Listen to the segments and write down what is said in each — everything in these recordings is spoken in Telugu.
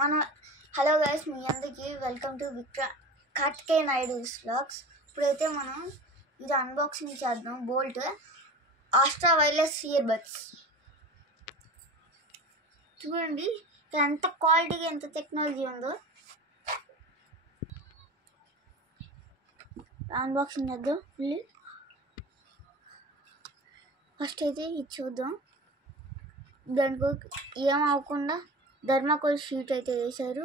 మన హలో గైస్, మీ అందరికీ welcome to Karthikeya Naidu's vlogs. ఇప్పుడైతే మనం ఇది అన్బాక్సింగ్ చేద్దాం. Boult Astra wireless earbuds. చూడండి ఎంత క్వాలిటీగా, ఎంత టెక్నాలజీ ఉందో. అన్బాక్సింగ్ చేద్దాం. ఫస్ట్ అయితే ఇది చూద్దాం. దానికి ఏం అవ్వకుండా థర్మాకోల్ షీట్ అయితే వేశారు.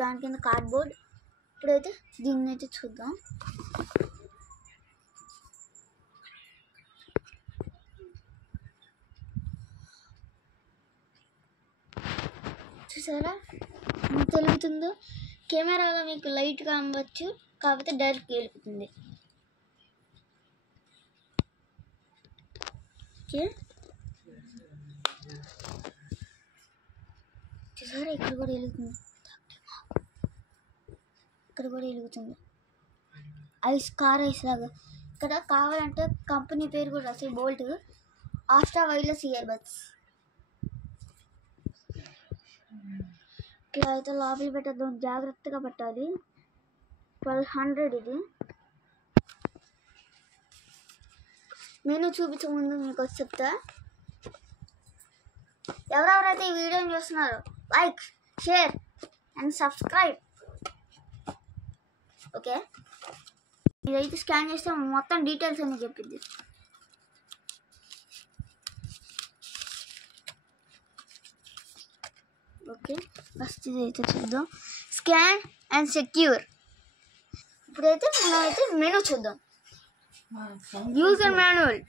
దాని కింద కార్డ్బోర్డ్. ఇప్పుడైతే దీన్ని అయితే చూద్దాం. చూసారా ఎంత వెలుగుతుందో. కెమెరాలో మీకు లైట్గా అమ్మవచ్చు, కాకపోతే డైరెక్ట్ వెలుగుతుంది. ఓకే, చూసారా ఇక్కడ కూడా వెలుగుతుంది, ఇక్కడ కూడా వెలుగుతుంది. కార్ ఐస్ లాగా. ఇక్కడ కావాలంటే కంపెనీ పేరు కూడా రాసి, bolt Astra wireless ear buds. ఇట్లా అయితే లోపల పెట్టేద్దాం, జాగ్రత్తగా పెట్టాలి. 1200 ఇది. మెనూ చూపించే ముందు మీకు వచ్చి చెప్తా. ఎవరెవరైతే ఈ వీడియోని చూస్తున్నారో like, share and subscribe. Okay, ఇదైతే స్కాన్ చేస్తే మొత్తం డీటెయిల్స్ అన్నీ చెప్పింది. ఓకే, ఫస్ట్ ఇదైతే చూద్దాం. Scan and secure. ఇప్పుడైతే మనమైతే మెనూ చూద్దాం. యూజర్ మాన్యువల్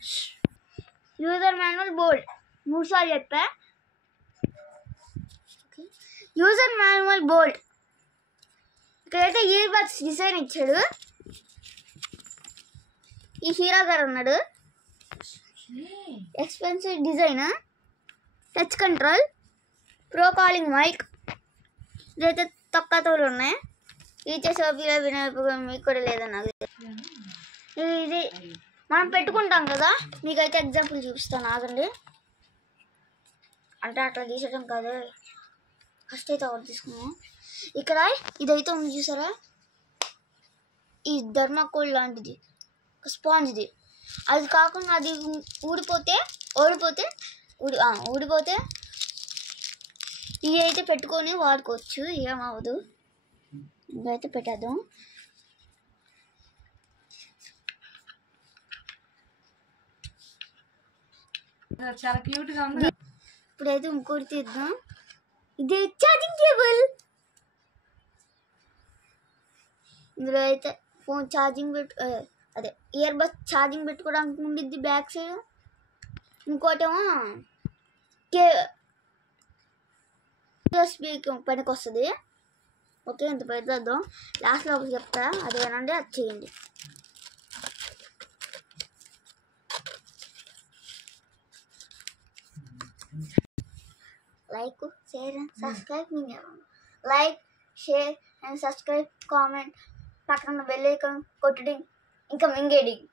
బోల్ట్ 3 సార్లు చెప్పా. User manual bolt. ఇక్కడైతే ఇయర్ బడ్స్ డిజైన్ ఇచ్చాడు. ఈ హీరో గారు ఉన్నాడు. Expensive design, touch control, pro calling mic. ఇదైతే తక్కువతోలు ఉన్నాయి. ఈచే సోఫీలో వినోపం మీకు కూడా లేదన్న. ఇది మనం పెట్టుకుంటాం కదా, మీకైతే ఎగ్జాంపుల్ చూపిస్తాను, ఆగండి. అంటే అట్లా తీసడం కాదు, ఫస్ట్ అయితే ఒకటి తీసుకున్నాం. ఇక్కడ ఇదైతే ఉంది చూసారా, ఈ థర్మాకోల్ లాంటిది, స్పాంజ్ది. అది కాకుండా అది ఊడిపోతే ఇది అయితే పెట్టుకొని వాడుకోవచ్చు, ఏమవ్వదు. ఇదైతే పెట్టేద్దాం. చాలా క్యూట్ గా ఉంది. ఇప్పుడైతే ఇంకోటి తీద్దాం. ఇది ఛార్జింగ్ కేబుల్. ఇందులో అయితే ఫోన్ ఛార్జింగ్ అదే ఇయర్ బడ్స్ ఛార్జింగ్ పెట్టుకోవడానికి ఉండిద్ది బ్యాక్ సైడ్. ఇంకోటేమో USB పనికి వస్తుంది. ఓకే, ఇంత పెద్దద్దాం. లాస్ట్లో ఒకటి చెప్తా, అదేనండి, అది చేయండి. Like, share and subscribe. Like, share and subscribe, comment, పక్కన బెల్ ఐకాన్ కొట్టడం, ఇంకా మింగేడింగ్.